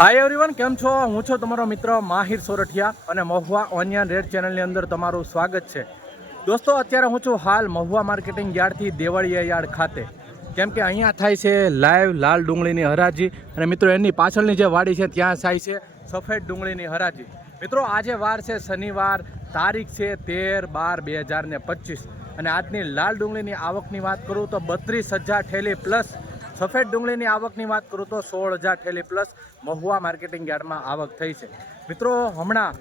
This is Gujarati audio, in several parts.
હાય એવરીવન કેમ છો? હું છું તમારો મિત્ર માહિર સોરઠિયા અને મહુવા ઓનિયન રેડ ચેનલની અંદર તમારું સ્વાગત છે. દોસ્તો, અત્યારે હું છું હાલ મહુવા માર્કેટિંગ યાર્ડથી દેવળિયા યાર્ડ ખાતે. કેમ કે અહીંયા થાય છે લાઈવ લાલ ડુંગળીની હરાજી અને મિત્રો, એની પાછળની જે વાડી છે ત્યાં થાય છે સફેદ ડુંગળીની હરાજી. મિત્રો, આજે વાર છે શનિવાર, તારીખ છે તેર બાર બે હજાર ને પચીસ. અને આજની લાલ ડુંગળીની આવકની વાત કરું તો બત્રીસ હજાર ઠેલી પ્લસ સફેદ ડુંગળીની આવકની વાત કરું તો સોળ હજાર થેલી પ્લસ મહુવા માર્કેટિંગ યાર્ડમાં આવક થઈ છે. મિત્રો, હમણાં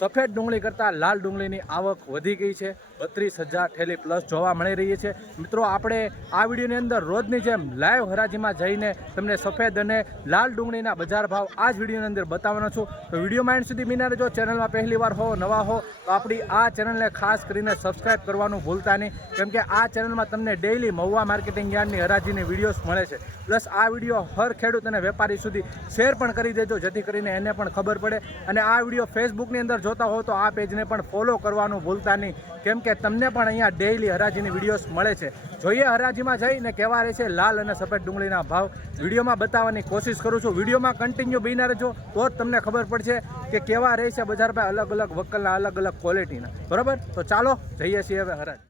સફેદ ડુંગળી કરતાં લાલ ડુંગળીની આવક વધી ગઈ છે. બત્રીસ હજાર ઠેલી પ્લસ જોવા મળી રહી છે. મિત્રો, આપણે આ વિડીયોની અંદર રોજની જેમ લાઈવ હરાજીમાં જઈને તમને સફેદ અને લાલ ડુંગળીના બજાર ભાવ આ જ વિડીયોની અંદર બતાવવાનો છું. તો વિડીયોમાં એન્ડ સુધી બિના જો ચેનલમાં પહેલી વાર હો, નવા હો, તો આપણી આ ચેનલને ખાસ કરીને સબસ્ક્રાઇબ કરવાનું ભૂલતા નહીં. કેમ કે આ ચેનલમાં તમને ડેઇલી મહુવા માર્કેટિંગ યાર્ડની હરાજીની વિડીયોઝ મળે છે. પ્લસ આ વીડિયો હર ખેડૂત અને વેપારી સુધી શેર પણ કરી દેજો, જેથી કરીને એને પણ ખબર પડે. અને આ વીડિયો ફેસબુકની અંદર જોતા હો તો આ પેજને પણ ફોલો કરવાનું ભૂલતા નહીં. કેમ કે તમને પણ અહીંયા ડેઇલી હરાજીની વિડીયોઝ મળે છે. જોઈએ હરાજીમાં જઈને કેવા રહે છે લાલ અને સફેદ ડુંગળીના ભાવ. વિડીયોમાં બતાવવાની કોશિશ કરું છું. વિડીયોમાં કન્ટિન્યુ બિના રહેજો તો જ તમને ખબર પડશે કે કેવા રહે છે બજાર ભાવ અલગ અલગ વકલના અલગ અલગ ક્વોલિટીના બરાબર? તો ચાલો જઈએ છીએ હવે હરાજ.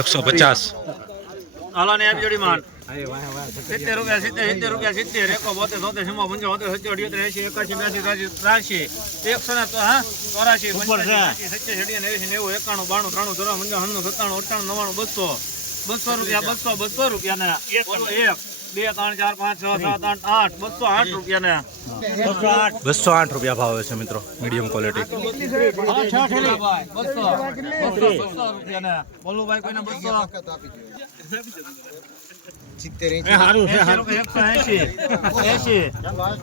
એકસો પચાસ. જોડી સિત્તેર રૂપિયા સિત્તેર સિત્તેર રૂપિયા સિત્તેર. એકો બોતેર તોતેર સિમો પંચો બોતેર સત્યો અઢીતેર એસી એકાશી બ્યાસી ત્રાસી ત્રાસી. એકસો ને તો હા ચોરાશી પંચ્યાસી સત્ય છડી નેવું નેવું એકાણું બાણું ત્રાણું ચોરાણું પંચાણું સત્તાણું અઠ્ઠાણું નવ્વાણું બસો. બસો રૂપિયા બસો બસો રૂપિયા ને બોલો એક બે ત્રણ ચાર પાંચ છ સાત આઠ આઠ બસો આઠ રૂપિયા ને બસો આઠ રૂપિયા ભાવ છે મિત્રો મીડિયમ ક્વોલિટી બોલું ભાઈ કોઈને બસો.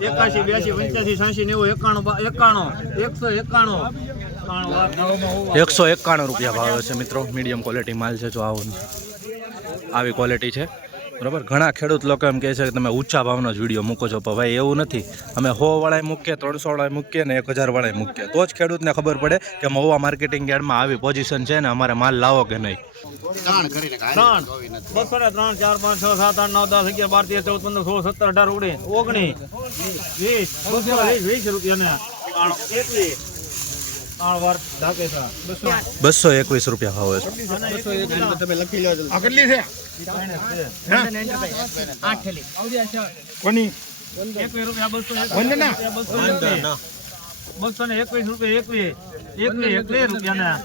એકાશી બ્યાસી પંચ્યાસી સાસી નેવું એકાણું બા- એકાણું. એકસો એકાણું. એકસો એકાણું રૂપિયા ભાવે છે મિત્રો. મીડિયમ ક્વોલિટી માલ છે જો આવો. આવી ક્વોલિટી છે. બરાબર? ઘણા ખેડૂત લોકો એમ કહે છે કે તમે ઊંચા ભાવનો જ વીડિયો મૂકો છો પણ ભાઈ એવું નથી. અમે સો વાળાએ મૂકીએ ત્રણસો વાળાએ મૂકીએ ને એક હજાર વાળાએ મૂકીએ. તો જ ખેડૂતને ખબર પડે કે મહુવા માર્કેટિંગ યાર્ડમાં આવી પોઝિશન છે ને અમારે માલ લાવો કે નહીં. ત્રણ બસો ને ત્રણ ચાર પાંચ છ સાત આઠ નવ દસ અગિયાર બાર તેર ચૌદ પંદર સોળ સત્તર અઢાર ઓગણીસ ઓગણીસ વીસ વીસ રૂપિયા ને એકવીસ બસો. એકવીસ રૂપિયા ભાવ છે. બસો ને એકવીસ રૂપિયા એકવીસ. એકવીસ. એકવીસ રૂપિયા ના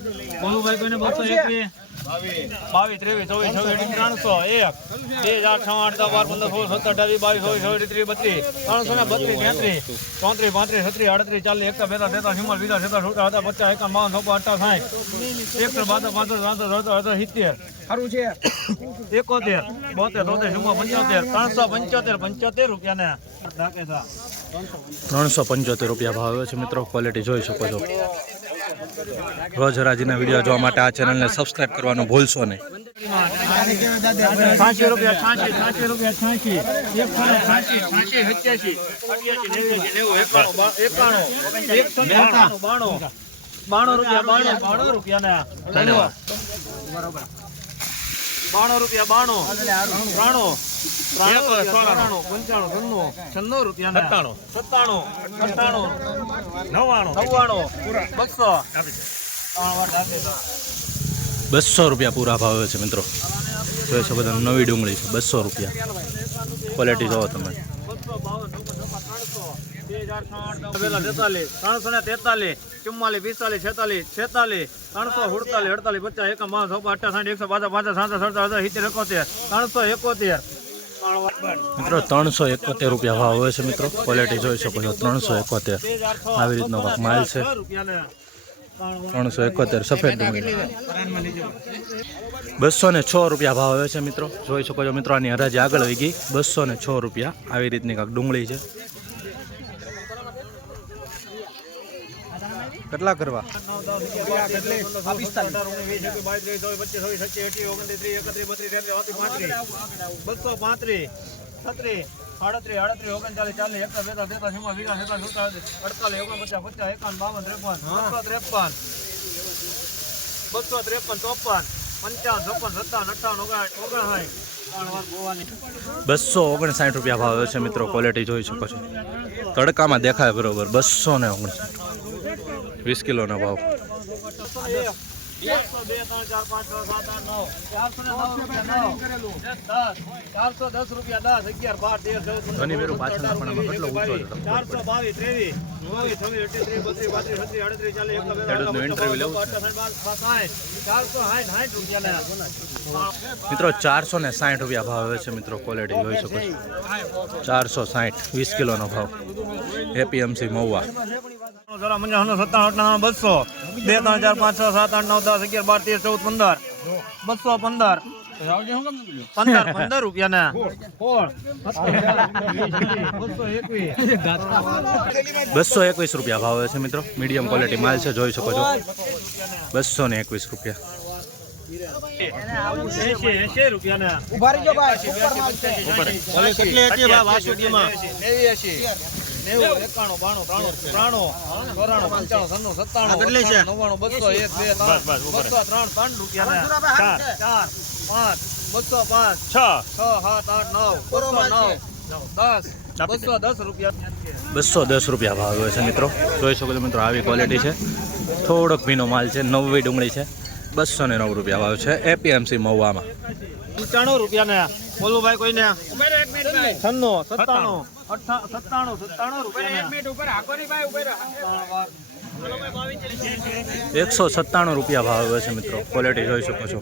બોલુભાઈ કોઈને બસો એકવીસ. બાવીસ ચોવીસ ત્રણસો એક બે હજાર છ આઠ બાર પંદર સોળ સત્તર અઢાર બાવીસ ચોવીસ ત્રીસ બત્રીસ ત્રણસો ને બત્રીસ તેત્રીસ ચોત્રીસ પાંત્રીસ છત્રીસ આડત્રીસ ચાલીસ એકતા બેતા તેતા સિમલ બીજા છેતા હતા પચાસ એકાવન બાવન છપ્પન અઠ્ઠા સાઠ એકસો બાતા પાંત્રીસ સિત્તેર સારું છે એકોતેર બોતેર તોતેર ચુમ્મો પંચોતેર ત્રણસો પંચોતેર પંચોતેર રૂપિયા ને ત્રણસો પંચોતેર રૂપિયા ભાવ છે મિત્રો ક્વોલિટી જોઈ શકો છો. રોજ હરાજીના વીડિયો જોવા માટે આ ચેનલને સબસ્ક્રાઇબ કરવાનું ભૂલશો નહીં. બાણો રૂપિયા બાણો રૂપિયા બાણું રૂપિયા બાણું ત્રાણું ત્રાણું ત્રાણું પંચાણું છન્નું છન્નું રૂપિયા સત્તાણું. સત્તાણું અઠ્ઠાણું નવ્વાણું. નવ્વાણું બસો. છે. રૂપિયા પૂરા ભાવે છે મિત્રો. જોઈ શકો બધા નવી ડુંગળી છે. બસો રૂપિયા. ક્વોલિટી જોવો તમે. ત્રણસો. બે હજાર પેલા તેતાલીસ ત્રણસો ને તેતાલીસ ચુમ્માલીસ પિસ્તાલીસ છેતાલીસ છેતાલીસ ત્રણસો સુડતાલીસ અડતાલીસ પચાસ એકાવન બાવન છપ્પન અઠ્ઠાસઠ એકસો પાંચ પાંચ સાત સડતા હજાર સિત્તેર એકોતેર ત્રણસો એકોતેર મિત્રો, ત્રણસો એકોતેર રૂપિયા ભાવ હોય છે મિત્રો. ક્વોલિટી જોઈ શકો છો. ત્રણસો એકોતેર. આવી રીતનો કાંક માલ છે. ત્રણસો એકોતેર સફેદ ડુંગળી. બસો ને છ રૂપિયા ભાવ આવે છે મિત્રો. જોઈ શકો છો મિત્રો, આની હરાજી આગળ વહી ગઈ. બસો ને છ રૂપિયા. આવી રીતની કાંક ડુંગળી છે. કેટલા કરવા? બસો પાંત્રીસ છત્રીસ આડત્રીસ આડત્રીસ ઓગણચાલીસ ચાલીસ એકતા બેતા તેતા સીમા વીઘા છેતા સુડતાલીસ અડતાલીસ ઓગણપચાસ પચાસ એકાવન બાવન ત્રેપન બસો ત્રેપન બસો ત્રેપન ચોપન પંચાવન છપ્પન સત્તાવન અઠાવન ઓગણ ઓગણસાઠ વાર બસો ઓગણસાઠ રૂપિયા ભાવ છે મિત્રો ક્વોલિટી જોઈ શકો છો. તડકામાં દેખાય બરોબર, બસો ને ઓગણસાઠ. વીસ કિલોનો ભાવ. ચારસો દસ રૂપિયા દસ અગિયાર બાર તેર ચૌદ ચારસો બાવીસ ત્રેવીસ મિત્રો ચારસો ને સાઠ રૂપિયા ભાવ આવે છે મિત્રો ક્વોલિટી જોઈ શકો છો. ચારસો સાઠ વીસ કિલોનો ભાવ. એપીએમસી મહુવા. જરા બસો બે ત્રણ ચાર પાંચ છ સાત આઠ નવ દસ અગિયાર બાર તેર ચૌદ પંદર. બસો પંદર. પંદર પંદર રૂપિયા ને બસો એકવીસ રૂપિયા ભાવ છે મિત્રો. મીડિયમ ક્વોલિટી માલ છે જોઈ શકો છો. બસો ને એકવીસ રૂપિયા. રૂપિયા નેવું એકાણું બાણું ત્રાણું ત્રાણું ચોરાણું પંચાણું છન્નું સત્તાણું નવ્વાણું બસો એક બે ત્રણ બસો ત્રણ ત્રણ રૂપિયા ચાર ચાર પાંચ બસો પાંચ છ. છ સાત આઠ નવ બસો નવ દસ બસો દસ રૂપિયા. બસો દસ રૂપિયા ભાવ છે મિત્રો. જોઈ શકો છો મિત્રો આવી ક્વોલિટી છે. થોડોક ભીનો માલ છે નવ્વી ડુંગળી છે. બસો ને નવ રૂપિયા ભાવ છે એપીએમસી મહુવામાં. પંચાણું રૂપિયા ને બોલું ભાઈ કોઈને છન્નું સત્તાણું. સત્તાણું સત્તાણું રૂપિયા એકસો સત્તાણું રૂપિયા ભાવ આવે છે મિત્રો. ક્વોલિટી જોઈ શકો છો.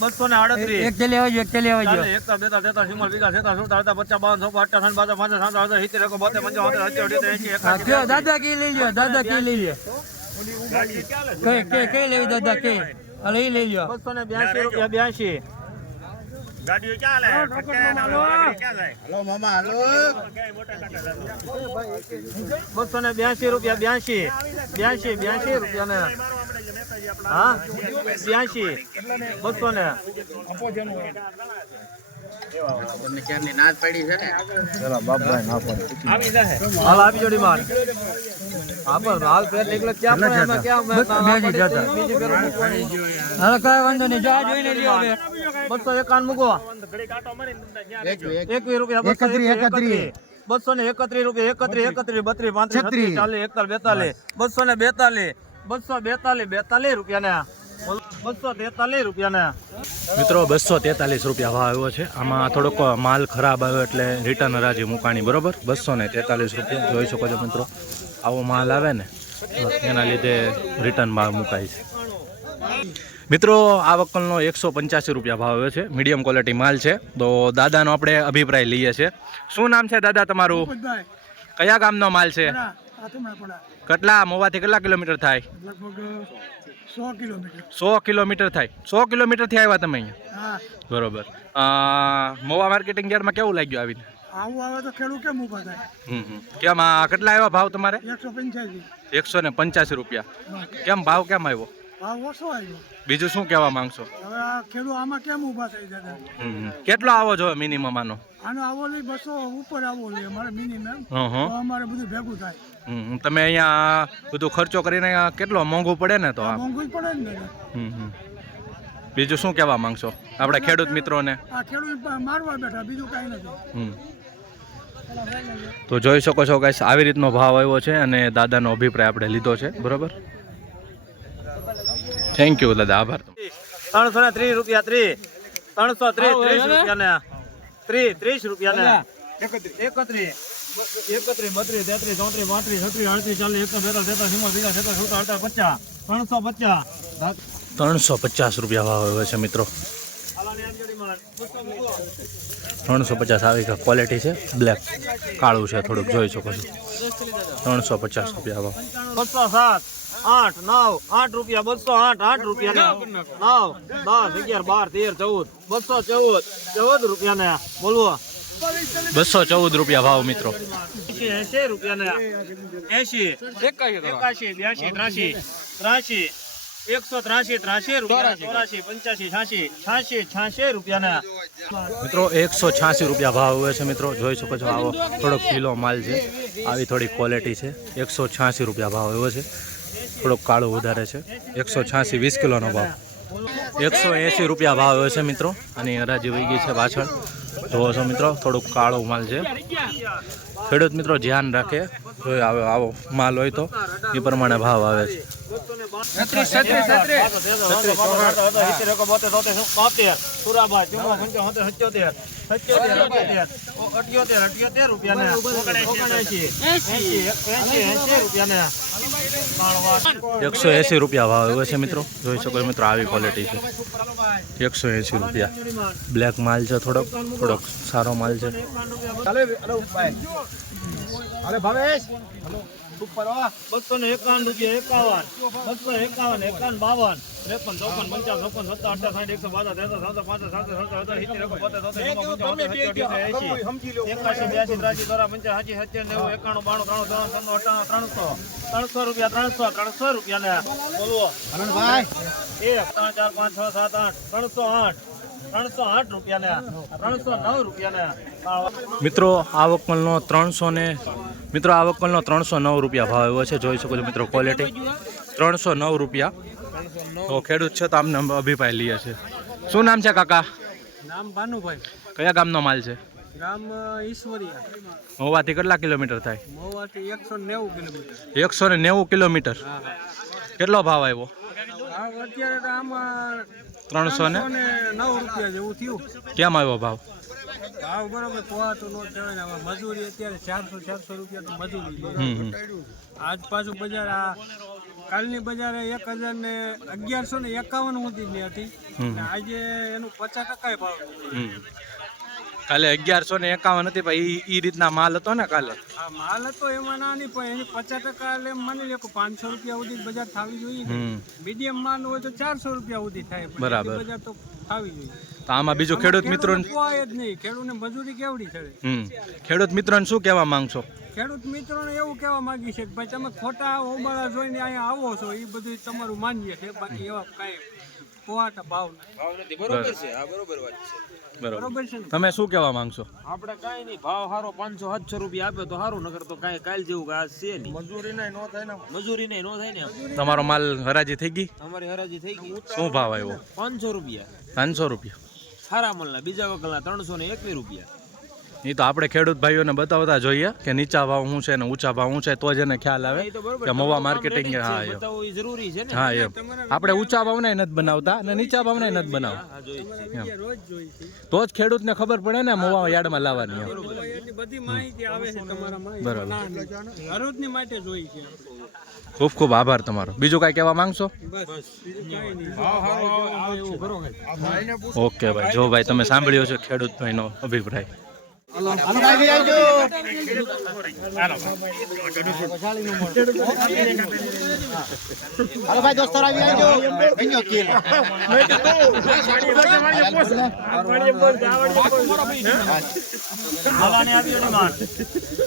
બસો ને આડત્રીસ. એક ચલી આવજો એક ચલી આવજો એકતા, બેતા, તેતા, ચુમ્માલીસ, પિસ્તાલીસ, છેતાલીસ, સુડતાલીસ, પચાસ, બાવન, છપ્પન, અઠ્ઠાવન, બાસઠ, પાંસઠ, સાસઠ, અડસઠ, સિત્તેર, એકો, બોતેર, પંચાવન, સિત્તેર, સિત્તેર, એંશી, હા, એકાશી, કયો દાદા કી લઈ લ્યો દાદા કી લઈ લ્યો. કઈ કઈ કઈ લેવી દાદા કઈ? હાલો ઈ લઈ લ્યો. બસો ને બ્યાસી રૂપિયા બ્યાસી. બસો ને બ્યાસી રૂપિયા બ્યાસી. બ્યાસી બ્યાસી રૂપિયા ને હા બ્યાસી. બસો ને. હાલ આપી જોડી માર હા પણ હાલ પેટ નીકળે ક્યાં પણ એમાં ક્યાં મેં ના બેસી પાડી જતા. બીજી ફેર મૂકવાની. હાલો કઈ વાંધો નહીં જા જોઈને લ્યો હવે. બસો એકાવન મૂકો. એકવીસ રૂપિયા એકત્રી એકત્રી. બસો ને એકત્રીસ રૂપિયા એકત્રીસ એકત્રીસ બત્રીસ પાંત્રીસ છત્રીસ. છત્રીસ ચાલીસ એકતાલીસ બેતાલીસ. બસો ને બેતાલીસ બસો બેતાલીસ બેતાલીસ રૂપિયા ને બસો તેતાલીસ રૂપિયા મિત્રો બસો તેતાલીસ રૂપિયા ભાવ આવ્યો છે. આમાં થોડોક માલ ખરાબ આવ્યો એટલે રિટર્ન હરાજી મુકાણી બરોબર? બસો ને તેતાલીસ રૂપિયા. જોઈ શકો છો મિત્રો આવો માલ આવે ને તો એના લીધે રિટર્ન ભાવ મુકાય છે. મિત્રો આ વકલનો એકસો પંચ્યાસી રૂપિયા ભાવ આવ્યો છે. મીડિયમ ક્વોલિટી માલ છે. તો દાદાનો આપણે અભિપ્રાય લઈએ છીએ. શું નામ છે દાદા તમારું? કયા ગામનો માલ છે? કેટલા મોવાથી કેટલા કિલોમીટર થાય? સો કિલોમીટર. સો કિલોમીટર થાય. સો કિલોમીટરથી આવ્યા તમે અહીંયા? બરોબર. મોવા માર્કેટિંગ યાર્ડમાં કેવું લાગ્યું આવીને? આવું આવે તો ખેડૂત કેમ ઊભા થાય. કેમ આ કેટલા આવ્યા ભાવ તમારે? એકસો પંચ્યાસી. એકસો ને પંચ્યાસી રૂપિયા. કેમ ભાવ કેમ આવ્યો? ભાવ ઓછો આવ્યો બીજું શું કહેવા માંગશો? હવે આ ખેડૂત આમાં કેમ ઊભા થઈ દાદા હમ હમ. કેટલો આવો જો મિનિમમ આનો? આનો આવો લઈ બસો ઉપર આવો લઈ અમારે મિનિમમ હં તો હં. અમારે બધું ભેગું થાય. હમ હમ. તમે અહીંયા બધું ખર્ચો કરીને કેટલો મોંઘું પડે ને તો મોંઘું પડે ને. બીજું શું કહેવા માંગશો? આપણે ખેડૂત મિત્રોને? આ ખેડૂત મારવા બેઠા બીજું કાંઈ નથી. હમ. તો જોઈ શકો છો ગાઈસ આવી રીતનો ભાવ આવ્યો છે અને દાદાનો અભિપ્રાય આપણે લીધો છે બરોબર? થેન્ક યુ દાદા આભાર ત્રણસો ને ત્રીસ રૂપિયા ત્રીસ. ત્રણસો ત્રીસ ત્રીસ રૂપિયા ને ત્રીસ ત્રીસ રૂપિયા ને એકત્રીસ એકત્રીસ. બત્રીસ તેત્રીસ ચોત્રીસ પાંત્રીસ છત્રીસ અડત્રીસ ચાલીસ એકસો બેતાલીસ તેતાલીસ અડતાલીસ પચાસ ત્રણસો પચાસ. ત્રણસો પચાસ રૂપિયા ભાવ આવ્યો છે મિત્રો. ત્રણસો પચાસ આવી ક્વોલિટી છે બ્લેક કાળું છે થોડુંક જોઈ શકો છો. ત્રણસો પચાસ રૂપિયા ભાવ. સાત. આઠ નવ આઠ રૂપિયા બસો આઠ આઠ રૂપિયા નવ દસ અગિયાર બાર તેર ચૌદ બસો ચૌદ ચૌદ રૂપિયા ને બોલવો. બસો ચૌદ રૂપિયા ભાવ મિત્રો. એસી એસી રૂપિયા ને એસી એકાશી બ્યાસી ત્રાસી ત્રાસી એકસો ત્રાસી ત્રાસી રૂપિયા ચોરાસી પંચ્યાસી છ્યાસી છ્યાસી છ્યાસી રૂપિયાના મિત્રો એકસો છ્યાસી રૂપિયા ભાવ હોય છે મિત્રો. જોઈ શકો છો આવો થોડોક કિલો માલ છે. આવી થોડી ક્વોલિટી છે. એકસો છ્યાસી રૂપિયા ભાવ એવો છે. થોડોક કાળો વધારે છે. એકસો છ્યાસી, વીસ કિલોનો ભાવ. એકસો એંસી રૂપિયા ભાવ આવ્યો છે મિત્રો. અને હરાજી વહી ગઈ છે પાછળ. જોવો છો મિત્રો, થોડુંક કાળો માલ છે. ખેડૂત મિત્રો, ધ્યાન રાખે. જો આવો આવો માલ હોય તો, એ પ્રમાણે ભાવ આવે છે. એકસો એંસી રૂપિયા ભાવ એવો છે મિત્રો. જોઈ શકો છો મિત્રો આવી ક્વોલિટી છે. એકસો એંસી રૂપિયા. બ્લેક માલ છે થોડોક થોડોક સારો માલ છે. ઉપર બસો ને એકાવન રૂપિયા એકાવન. બસો એકાવન એકાવન બાવન. ત્રેપન ચોપન પંચાવન ચોપન સત્તર અઠાર સાઠ એકસો બાર ત્રેસો સાતસો પાંચ સાત સત્તર અઢાર સિત્તેર એકો બોતેર તોતેર એકો પંચાવન એસી એકાશી બ્યાસી ત્રાસી ચોરા પંચાસી સત્તર નેવું એકાણું બાણું ત્રાણું ત્રણ ત્રણ અઠાણું ત્રણસો ત્રણસો રૂપિયા ત્રણસો ત્રણસો રૂપિયા ને બોલવો એક ત્રણ ચાર પાંચ છ સાત આઠ ત્રણસો આઠ. ત્રણસો આઠ રૂપિયા ત્રણસો નવ રૂપિયા ને મિત્રો આવકલનો ત્રણસો ને મિત્રો આવકલનો ત્રણસો નવ રૂપિયા ભાવ એવો છે. જોઈ શકો છો મિત્રો ક્વોલિટી ત્રણસો નવ રૂપિયા. તો ખેડૂત છે તો આમને અભિપ્રાય લઈએ છે શું નામ છે કાકા? નામ ભાનુભાઈ. કયા ગામનો માલ છે? ગામ ઈશ્વરિયા. કેટલા કિલોમીટર થાય? મોવાથી એકસો નેવું કિલોમીટર. એકસો ને નેવું કિલોમીટર. કેટલો ભાવ આવ્યો? અત્યારે તો આમાં ત્રણસો ને નવ રૂપિયા જેવું થયું. કેમ આવ્યો ભાવ? ભાવ બરોબર પોવાતો નો કહેવાય ને. મજૂરી અત્યારે ચારસો ચારસો રૂપિયા તો મજૂરી આજ પાછું બજાર આ કાલની બજાર એક હજાર ને અગિયારસો ને એકાવન સુધી હતી. આજે એનું પચાસ ટકા ભાવ. કાલે અગિયારસો ને એકાવન હતી ભાઈ ઈ રીતના માલ હતો ને કાલે? આ માલ હતો એમાં ના નહીં પણ એની પચાસ ટકા એટલે માની લે પાંચસો રૂપિયા સુધી બજાર થવી જોઈએ મીડિયમ માલ હોય તો ચારસો રૂપિયા સુધી થાય બરાબર. બજાર તો થવી જોઈએ. તો આમાં બીજો ખેડૂત મિત્રો કોઈ જ નહીં. ખેડૂતને મજૂરી કેવડી છે ખેડૂત મિત્રોને શું કહેવા માંગશો? ખેડૂત મિત્રોને એવું કહેવા માંગી છે કે ભાઈ તમે ખોટા ઓબાળા જોઈને અહીંયા આવો છો એ બધું તમારું માનીએ છે બાકી એવા કાંઈ પોહાટા ભાવ નથી. બરોબર બરોબર. છે ને? તમે શું કહેવા માંગશો? આપણે કાંઈ નહીં ભાવ સારો પાંચસો સાતસો રૂપિયા આપે તો સારું નગર તો કાંઈ કાલ જેવું કે આજ છે નહીં. મજૂરી નહીં નો થાય ને મજૂરી નહીં નો થાય ને તમારો માલ હરાજી થઈ ગઈ? અમારી હરાજી થઈ ગઈ. શું ભાવ આવ્યો? પાંચસો રૂપિયા. પાંચસો રૂપિયા. સારા મલના બીજા વકલના ત્રણસો ને એકવીસ રૂપિયા. એ તો આપણે ખેડૂત ભાઈઓને બતાવતા જોઈએ કે નીચા ભાવ શું છે ને ઊંચા ભાવ શું છે તો જ એને ખ્યાલ આવે કે મવા માર્કેટિંગ હા એ જરૂરી છે હા એ આપણે ઊંચા ભાવને નથી બનાવતા અને નીચા ભાવને નથી બનાવતા. તો જ ખેડૂતને ખબર પડે ને મોવા યાર્ડમાં લાવવાની એમ. એટલી બધી માહિતી આવે છે તમારામાં એ બરાબર. ખૂબ ખૂબ આભાર તમારો. બીજું કાંઈ કહેવા માંગશો? ઓકે ભાઈ. જો ભાઈ તમે સાંભળ્યો છો ખેડૂત ભાઈનો અભિપ્રાય. હાલો ભાઈ દોસ્તો આવી આવજો એનો કેલ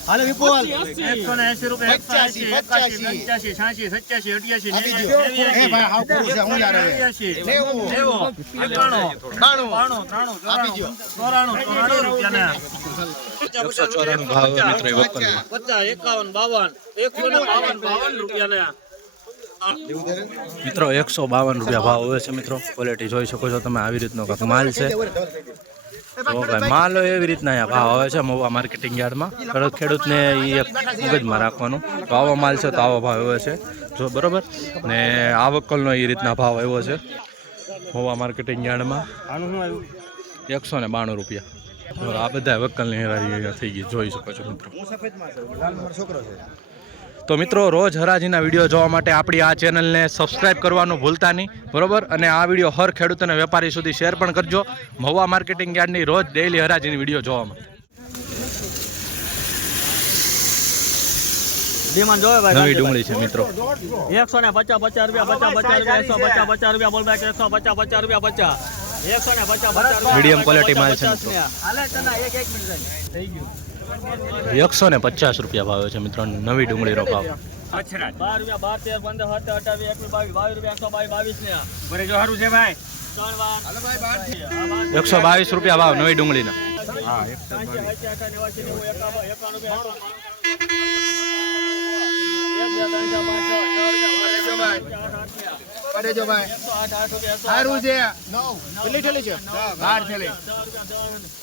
હાલો વિપુલ એકસો ને એંસી રૂપિયા, એકસો એંસી, એકાશી, પંચ્યાસી, છ્યાસી, સત્યાસી, અઠ્યાસી, આપી નેવ્યાસી, દ્યો. એ ભાઈ હાવ ત્રાણું, આપી ભાવ મિત્રો એકસો બાવન, રૂપિયાના. મિત્રો એકસો બાવન રૂપિયા ભાવ હોય છે મિત્રો. ક્વોલિટી જોઈ શકો છો તમે આવી રીતનો કાંઈક માલ છે. તો માલ એવી રીતના અહીંયા ભાવ આવે છે મહુવા માર્કેટિંગ યાર્ડમાં. ખેડૂત ખેડૂતને એ એક મગજમાં રાખવાનું. તો આવો માલ છે તો આવો ભાવ એવો છે. જો બરોબર? ને આવકલનો એ રીતના ભાવ આવ્યો છે મહુવા માર્કેટિંગ યાર્ડમાં. એકસો ને બાણું રૂપિયા. આ બધા વક્કલ નેહરાજી થઈ ગઈ જોઈ શકો છો મિત્રો. છોકરો છે તો મિત્રો રોજ હરાજીના વીડિયો જોવા માટે આપણી આ ચેનલને સબસ્ક્રાઇબ કરવાનું ભૂલતા નહીં બરોબર? અને આ વીડિયો હર ખેડૂત અને વેપારી સુધી શેર પણ કરજો. મહુવા માર્કેટિંગ યાર્ડની રોજ ડેઇલી હરાજીની વીડિયો જોવા માટે. ડિમાન્ડ જોવે ભાઈ નવી ડુંગળી છે મિત્રો. 150 ને 50 50 રૂપિયા 50 50 રૂપિયા 150 50 રૂપિયા બોલ ભાઈ 150 50 રૂપિયા 50 મીડિયમ ક્વોલિટી માલ છે એકસો ને પચાસ રૂપિયા ભાવે છે મિત્રો નવી ડુંગળીનો ભાવ. બાર રૂપિયા તેર પંદર સત્તર અઠાવીસ એકવીસ બાવીસ બાવીસ રૂપિયા એકસો બાવીસ બાવીસ ને. ભરે સારું છે એકસો બાવીસ રૂપિયા ભાવ નવી ડુંગળીના. હા રૂપિયા જો ભાઈ. સારું છે. કેટલી ઠેલી છે? બાર ઠેલી.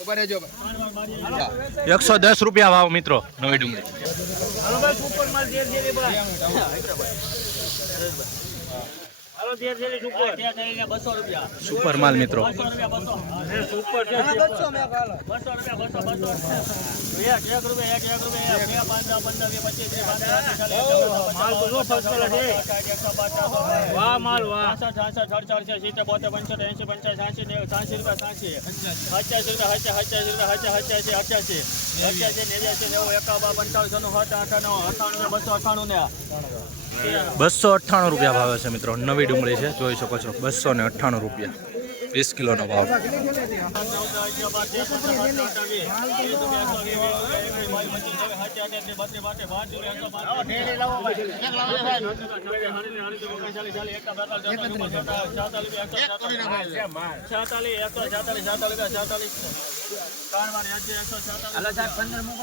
ઉપર રૂપિયા દસ પડે જો ભાઈ એકસો દસ રૂપિયા ભાવ મિત્રો. નવી ડુંગળી. હાલો ભાઈ. સુપર માલ મિત્રો. અઠ્યાસી નેવ્યાસી નેવું એકાવન પંચાવન છન્નું સત્તર અઠાણું અઠાણું બસો અઠાણું ને. બસો અઠ્ઠાણું રૂપિયા ભાવે છે મિત્રો. નવી ડુંગળી છે, જોઈ શકો છો. બસો ને અઠ્ઠાણું રૂપિયા. વીસ કિલોનો ભાવ.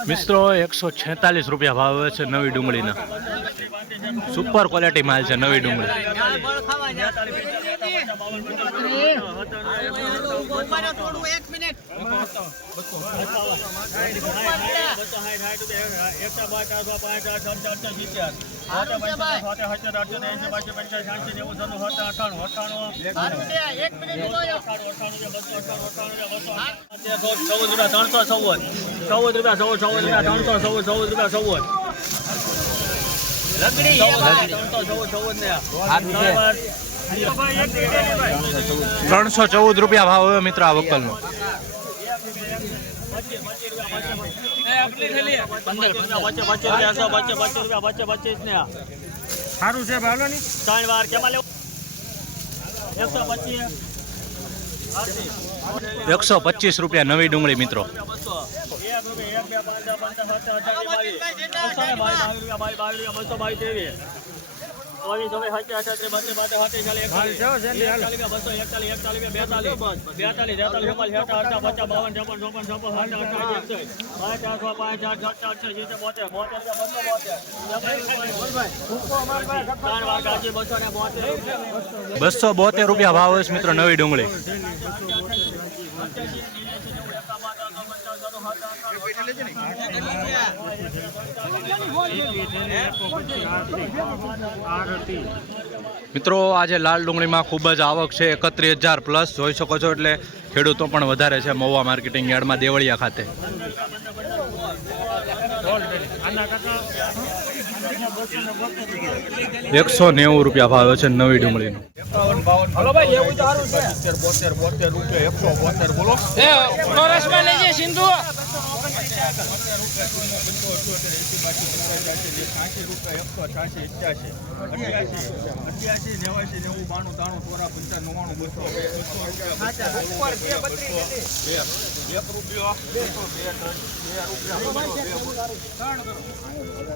મિત્રો, એકસો છેતાલીસ રૂપિયા ભાવ છે નવી ડુંગળીના. સુપર ક્વોલિટી માલ છે, નવી ડુંગળી. ત્રણસો ચૌદ. ચૌદ રૂપિયા, ચૌદ ચૌદ રૂપિયા, ત્રણસો ચૌદ ચૌદ રૂપિયા, ચૌદ. ત્રણસો ચૌદ ચૌદ ને ત્રણસો ચૌદ રૂપિયા ભાવ હવે મિત્ર આ વકલનો સારું છે ભાવની. ત્રણ વાર કેમાં લેવું? એકસો પચીસ. એકસો પચીસ રૂપિયા નવી ડુંગળી મિત્રો. પાંચ દસ પંદર સત્તર અઠાવીસ બાવીસ બસો ને બાવીસ બાવીસ બસો બાવીસ ત્રેવીસ બેતાલીસ બેતાલીસ તેતાલીસ પાંચ ચારસો પાંચ આઠ સાત અઠાવીસ સિત્તેર બોતેર બોતેર બસો બસો બોતેર રૂપિયા ભાવ છે મિત્રો નવી ડુંગળી. મિત્રો આજે લાલ ડુંગળીમાં ખૂબ જ આવક છે એકત્રીસ હજાર પ્લસ જોઈ શકો છો એટલે ખેડૂતો પણ વધારે છે મહુવા માર્કેટિંગ યાર્ડમાં દેવળિયા ખાતે. એકસો નેવું રૂપિયા ભાવ છે નવી ડુંગળીનો.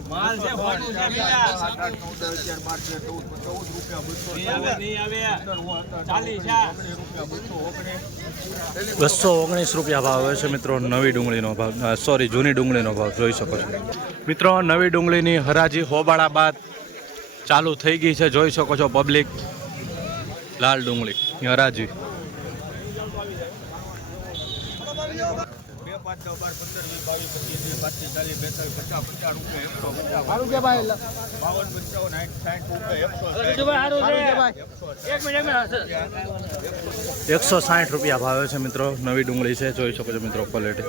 માલ છે ખોટું છે બીજા. નહીં આવે, નહીં આવે. ચાલીસ છે. બસો ઓગણીસ રૂપિયા ભાવ આવે છે મિત્રો નવી ડુંગળીનો ભાવ સોરી, જૂની ડુંગળીનો ભાવ જોઈ શકો છો. મિત્રો, નવી ડુંગળીની હરાજી હોબાળા બાદ ચાલુ થઈ ગઈ છે. જોઈ શકો છો પબ્લિક, લાલ ડુંગળી સારું છે ભાઈ એકસો સાઠ રૂપિયા ભાવે છે મિત્રો. નવી ડુંગળી છે. જોઈ શકો છો મિત્રો ક્વોલિટી